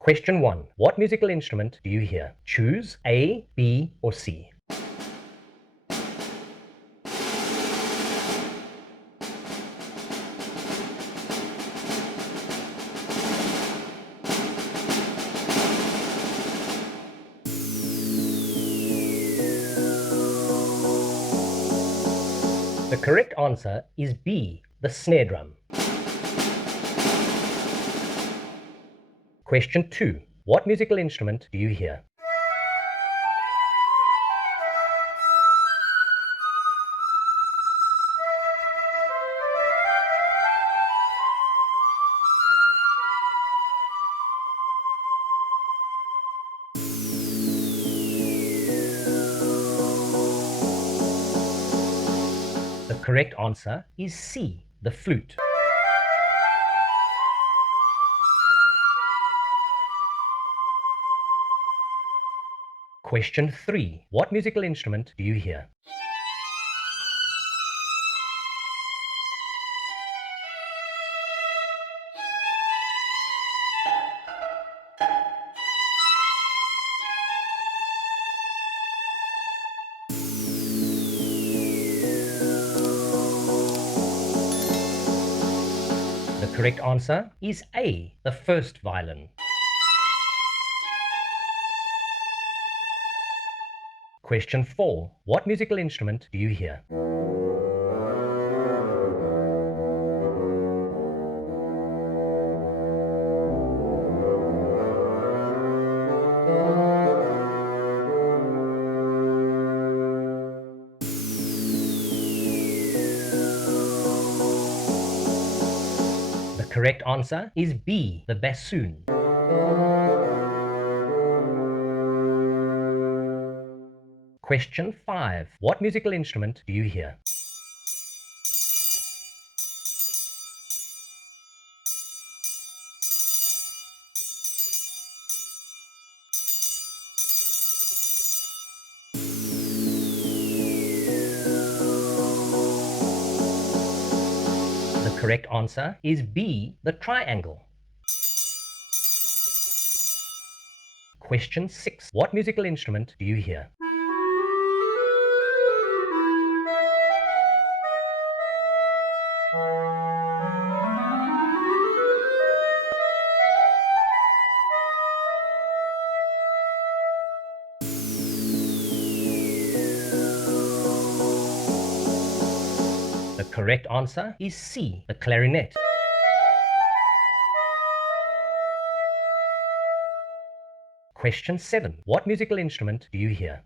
Question 1. What musical instrument do you hear? Choose A, B, or C. The correct answer is B, the snare drum. Question 2. What musical instrument do you hear? The correct answer is C, the flute. Question 3. What musical instrument do you hear? The correct answer is A, the first violin. Question 4. What musical instrument do you hear? The correct answer is B, the bassoon. Question 5. What musical instrument do you hear? The correct answer is B, the triangle. Question 6. What musical instrument do you hear? The correct answer is C, the clarinet. Question 7. What musical instrument do you hear?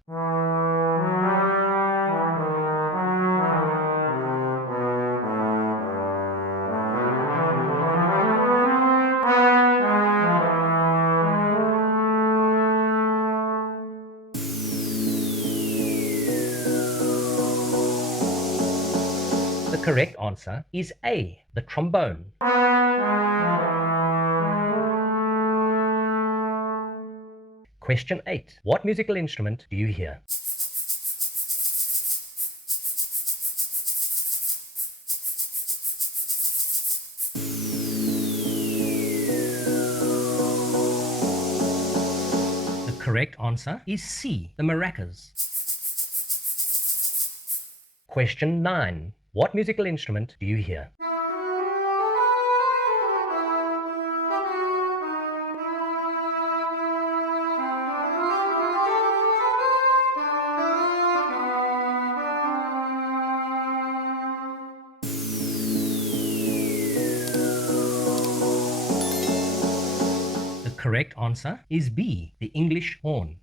The correct answer is A, the trombone. Question 8. What musical instrument do you hear? The correct answer is C, the maracas. Question 9. What musical instrument do you hear? The correct answer is B, the English horn.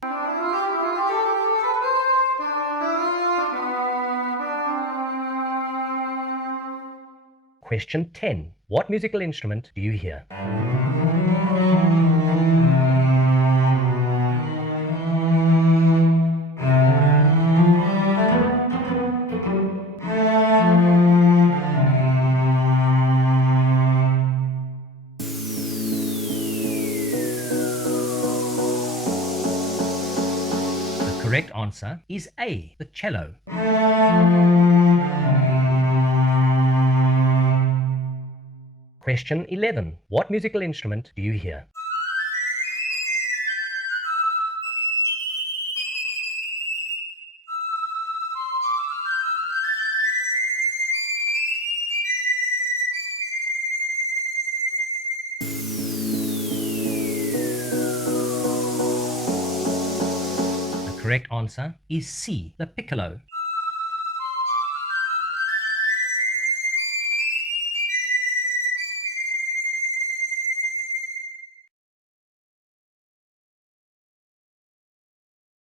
Question 10. What musical instrument do you hear? The correct answer is A, the cello. Question 11. What musical instrument do you hear? correct answer is C, the piccolo.